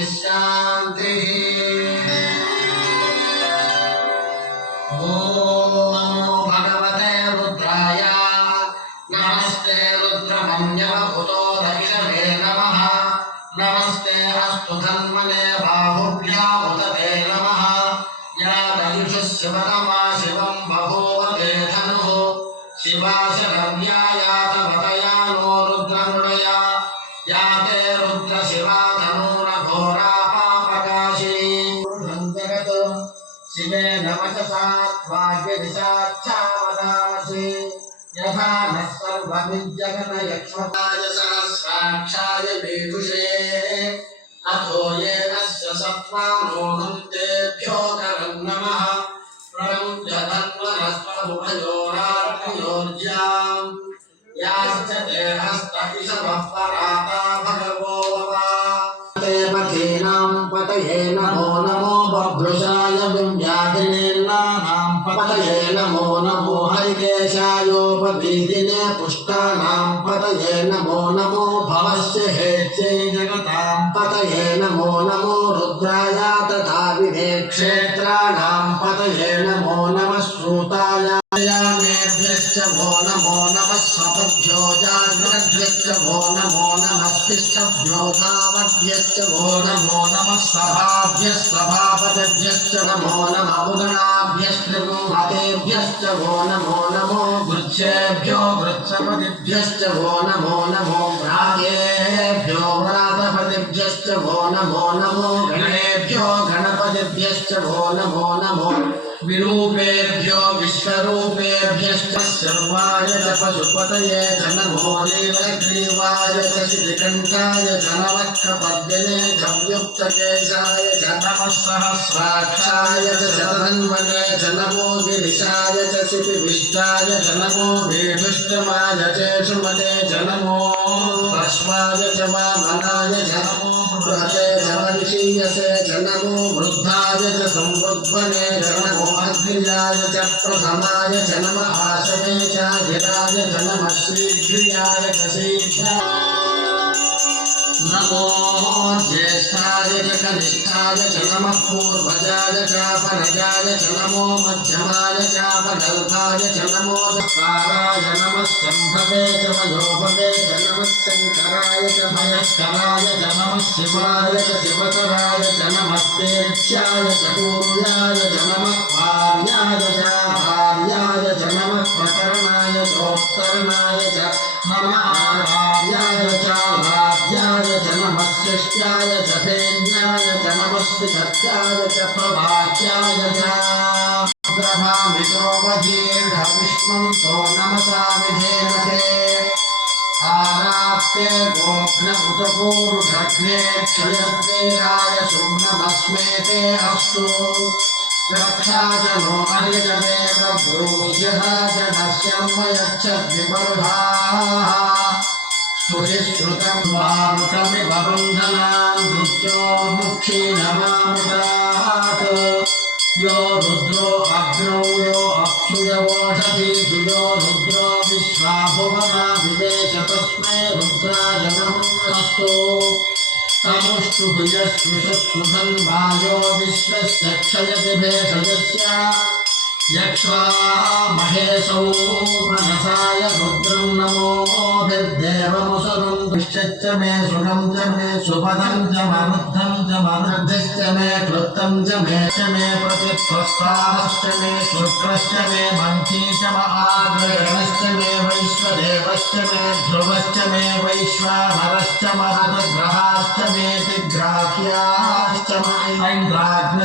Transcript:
शांति। ओम नमो भगवते रुद्राय। नमस्ते रुद्रमन्यवभूतो दक्षिणे नमः। नमस्ते अस्तु धन्वने बाहुभ्यामुदते नमः। या दयुषः शिवतमा शिवं बभूवते धनुः। शिवाशरव्यायातवतया नो रुद्रमृडया। या ते रुद्र शिवा धनूरघोरा पापकाशिनी। जगत् शिवेन वचसा त्वाग्निसाक्षावदामसि। यथा नः सर्वमिज्जगन्यक्ष्मताय सहस्राक्षाय मेघुषे। अथो ये अस्य सत्त्वानो तेभ्यो करं नमः। प्रपञ्च तन्वनस्त्वमुभयोरात्मयोर्ज्याम्। याश्च ते हस्त इषवः पराता भगवो वा। देवतीनां पतये नमो नमो बभ्रुषाय विव्याधिनेन्नानां पतये नमो नमो हरिकेशायोपवीदिने पुष्टानां पतये नमो नमो भवस्य हेत्यै जगतां पतये नमो नमो रुद्राय तथा विधे क्षेत्राणां पतये नमो नमः श्रुताय यामेभ्यश्च वो नमो नमः स्वपद्भ्यो जाग्रद्भ्यश्च वो नमो नमः तिष्ठभ्यो धावद्भ्यश्च वो नमो नमः सभाभ्यस्तभापतिभ्यश्च नमो नमः उगणाभ्यस्त्रिगुहतेभ्यश्च वो नमो नमो वृक्षेभ्यो वृक्षपतिभ्यश्च वो नमो नमो व्रातेभ्यो व्रातपतिभ्यश्च वो नमो नमो गणेभ्यो गणपतिभ्यश्च वो नमो नमो विरूपेभ्यो विश्वरूपेभ्यश्च सर्वाय च पशुपतये च नमो नीलग्रीवाय च श्रीकण्ठाय च नमः कपद्दिने च व्युक्तकेशाय च नमः सहस्राक्षाय च शतधन्वने च नमो गिरिशाय च शिपिविष्टाय च नमो वेदुष्टमाय च सुमते च नमो भस्माय च वामनाय च नमो बृहते च वंशीयसे च नमो वृद्धाय च संवृध्वने च नमो अग्नियाय च प्रथमाय च नमः आशवे च गिराय च नमः शीघ्रियाय च शीघ्राय नमो ज्येष्ठाय च कनिष्ठाय च नमः पूर्वजाय च परजाय च नमो मध्यमाय च अपगल्भाय च नमो दत्ताराय नमः शम्भवे च वयोभवे च नमः शङ्कराय च भयस्कराय च नमः शिवाय च शिवतराय च नमस्तेर्च्याय च पूर्याय च नमः भार्याय च भार्याय च नमः प्रकरणाय चोत्तरणाय च नमः आराध्याय च आराध्याय च नमः शिष्याय च भेद्याय च नमः स्थित्याय च प्रभात्याय च ग्रभामितोऽवधीर्घविष्णुं तो नमसा विधेमते। आराप्ते गोघ्न उतपूर्वघ्ने क्षयद्वीराय शुम्नमस्मेते अस्तु। रक्षा च नो अर्यजदेव ब्रूह्यः च नश्यर्म यच्छद्विपर्भाः। स्तुतिश्रुतं वारुकमिव बन्धनान् मृत्योर्मुक्षीणमामृतात्। यो रुद्रो अग्नौ यो अप्सुयवोषधीषु यो रुद्रो विश्वा भुवना विवेश तस्मै रुद्राय नमोऽस्तु। तमुष्टु भुजस्पृशत्सुधन्वायो विश्वस्य क्षयति भेषजस्य। यक्ष्वा महेशौ मनसाय रुद्रं नमोभिर्देवमुसुरं दुश्च मे सुरं च मे सुपदं च मरुद्धं च मरुद्धिश्च मे कृत्तं च मे प्रतिप्रस्तारश्च मे शुक्रश्च मे मन्थी च महाग्रगणश्च मे वैश्वदेवश्च मे ध्रुवश्च मे वैश्वानरश्च मरुद्ग्रहाश्च मे तिग्राह्याश्च मे ऐन्द्राग्न